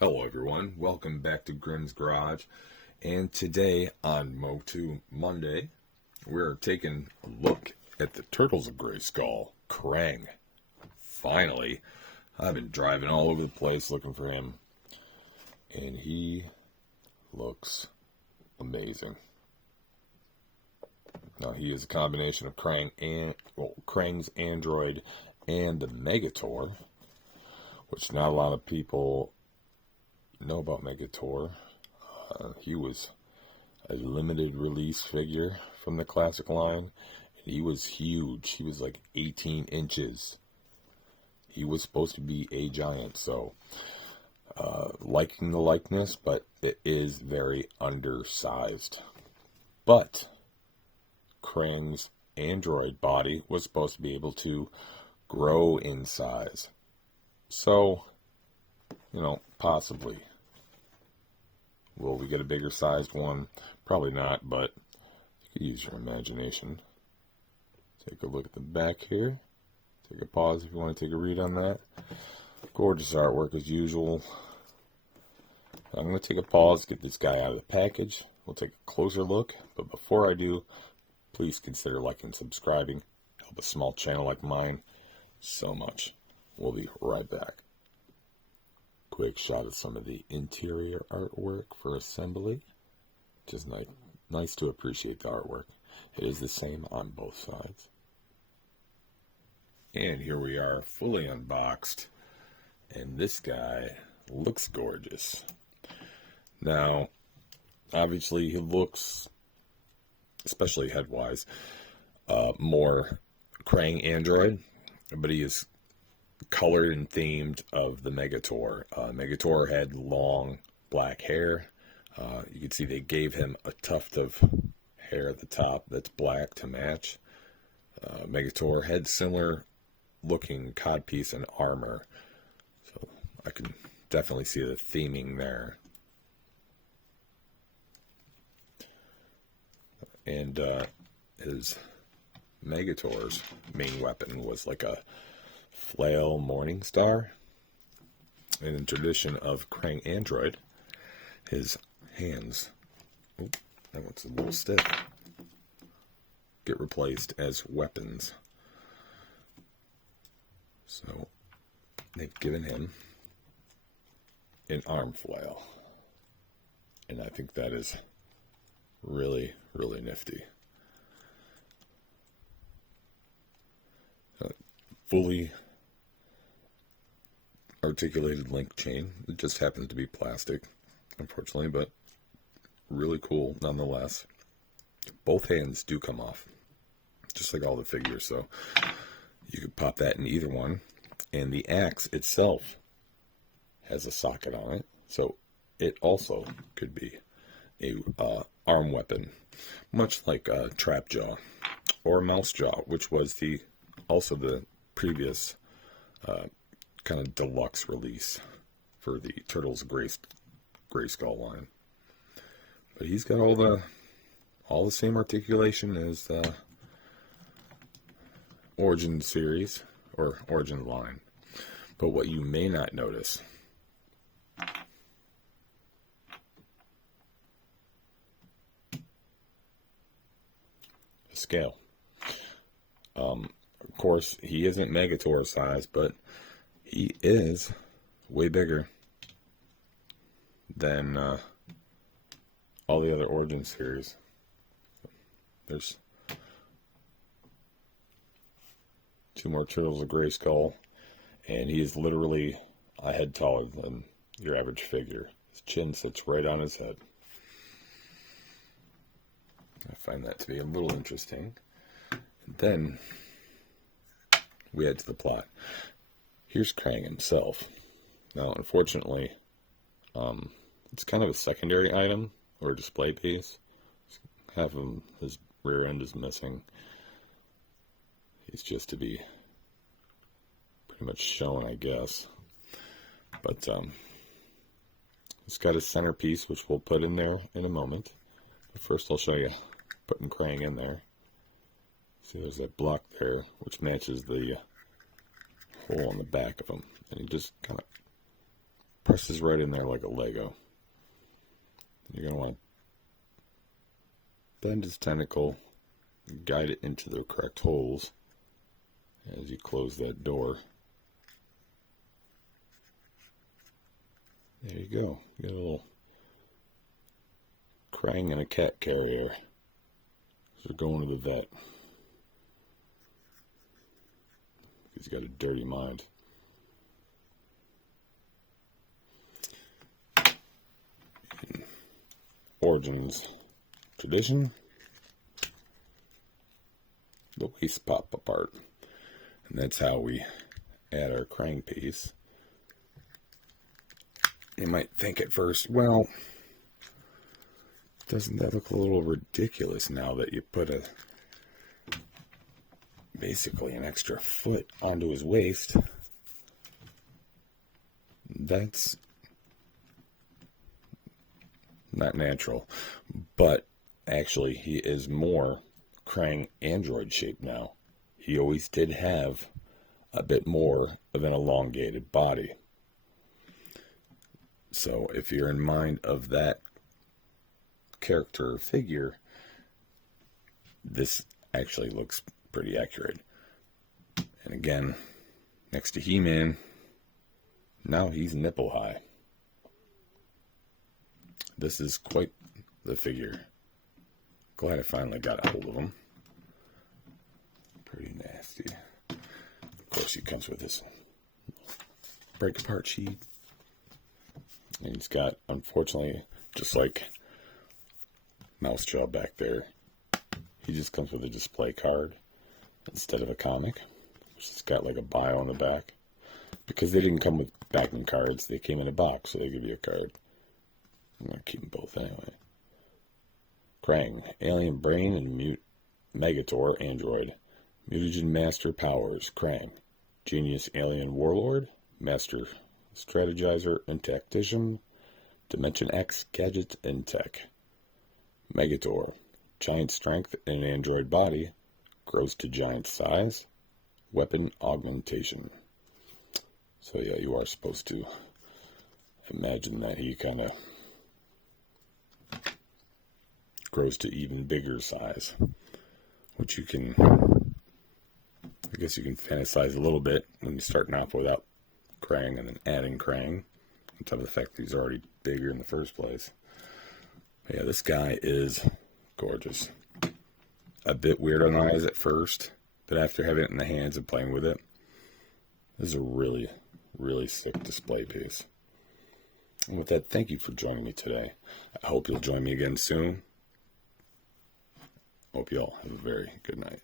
Hello everyone, welcome back to Grim's Garage, and today on MOTU Monday, we're taking a look at the Turtles of Greyskull, KRANG. Finally, I've been driving all over the place looking for him, and he looks amazing. Now he is a combination of KRANG's android and the Megator, which not a lot of people know about Megator. He was a limited release figure from the classic line, and he was huge. He was like 18 inches. He was supposed to be a giant, so liking the likeness, but it is very undersized. But KRANG's android body was supposed to be able to grow in size. So, possibly. Will we get a bigger sized one? Probably not, but you can use your imagination. Take a look at the back here. Take a pause if you want to take a read on that. Gorgeous artwork as usual. I'm going to take a pause, get this guy out of the package. We'll take a closer look, but before I do, please consider liking and subscribing. Help a small channel like mine so much. We'll be right back. Quick shot of some of the interior artwork for assembly. Just nice to appreciate the artwork. It is the same on both sides. And here we are, fully unboxed. And this guy looks gorgeous. Now, obviously he looks, especially head-wise, more KRANG android, but he is colored and themed of the Megator. Megator had long black hair. You can see they gave him a tuft of hair at the top that's black to match. Megator had similar looking codpiece and armor, so I can definitely see the theming there. And his Megator's main weapon was like a flail morning star. And in tradition of KRANG android, his hands, that one's a little stiff, get replaced as weapons. So they've given him an arm flail, and I think that is really, really nifty. Fully articulated link chain. It just happens to be plastic, unfortunately, but really cool nonetheless. Both hands do come off, just like all the figures, so you could pop that in either one. And the axe itself has a socket on it, so it also could be a arm weapon, much like a trap jaw or mouse jaw, which was also the previous kind of deluxe release for the Turtles Greyskull line. But he's got all the same articulation as the Origin series or Origin line. But what you may not notice the scale. Of course, he isn't Megator size, but he is way bigger than all the other Origin series. There's two more Turtles of Greyskull, and he is literally a head taller than your average figure. His chin sits right on his head. I find that to be a little interesting. And then we head to the plot. Here's KRANG himself. Now, unfortunately, it's kind of a secondary item or a display piece. Half of his rear end is missing. He's just to be pretty much shown, I guess. But it's got a centerpiece, which we'll put in there in a moment. But first, I'll show you putting KRANG in there. See, there's that block there, which matches the hole on the back of him. And he just kind of presses right in there like a Lego. You're going to want to bend his tentacle, guide it into the correct holes as you close that door. There you go. You got a little KRANG and a cat carrier. So they're going to the vet. He's got a dirty mind. In Origins Tradition, the waist pop apart. And that's how we add our KRANG piece. You might think at first, well, doesn't that look a little ridiculous now that you put basically an extra foot onto his waist? That's not natural. But actually, he is more KRANG android shape now. He always did have a bit more of an elongated body. So if you're in mind of that character or figure, this actually looks pretty accurate. And again, next to He-Man, now he's nipple high. This is quite the figure. Glad I finally got a hold of him. Pretty nasty. Of course, he comes with this break apart sheet. And he's got, unfortunately, just like Mousejaw back there, he just comes with a display card instead of a comic, which has got like a bio on the back. Because they didn't come with backing cards, they came in a box, so they give you a card. I'm going to keep them both anyway. KRANG, Alien Brain and Megator Android. Mutagen Master Powers, KRANG. Genius Alien Warlord, Master Strategizer and Tactician, Dimension X Gadget and Tech. Megator, giant strength and an android body, grows to giant size, weapon augmentation. So yeah, you are supposed to imagine that he kind of grows to even bigger size, which you can, I guess you can fantasize a little bit when you're starting off without KRANG and then adding KRANG, on top of the fact that he's already bigger in the first place. But yeah, this guy is gorgeous. A bit weird on eyes at first, but after having it in the hands and playing with it, this is a really, really sick display piece. And with that, thank you for joining me today. I hope you'll join me again soon. Hope you all have a very good night.